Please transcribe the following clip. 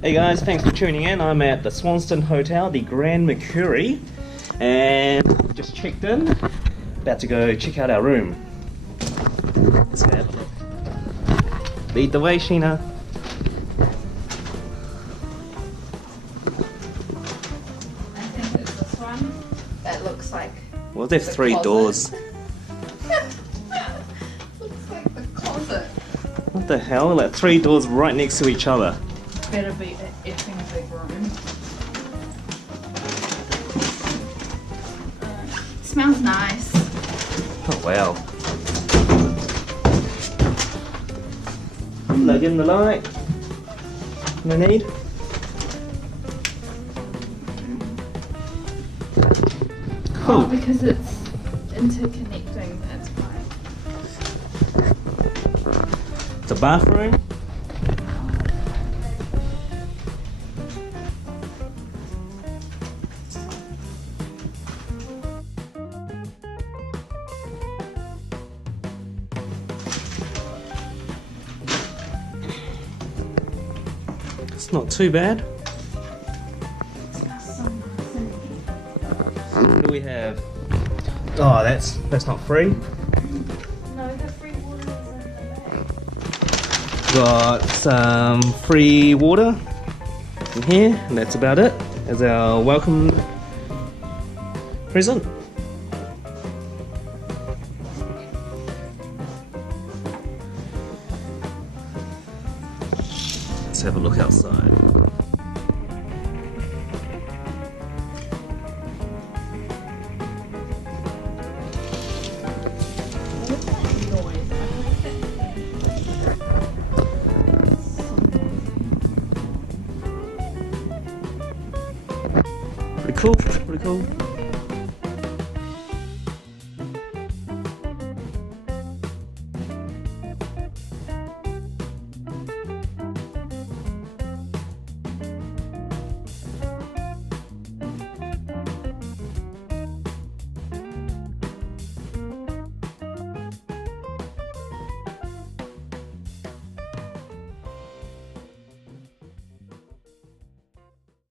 Hey guys, thanks for tuning in. I'm at the Swanston Hotel, the Grand Mercure, and just checked in. About to go check out our room. Let's go have a look. Lead the way, Sheena. I think it's this one that looks like. Well, there's the 3 closet. doors. Looks like the closet. What the hell? Like 3 doors right next to each other. Better be an effing big room. Smells nice. Oh wow. Plug in the light. No need. Cool. Oh, because it's interconnecting, that's why. It's a bathroom. It's not too bad. What do we have? Oh, that's not free. No, the free water is in the bag. Got some free water in here, and that's about it as our welcome present. Let's have a look outside. Pretty cool, pretty cool.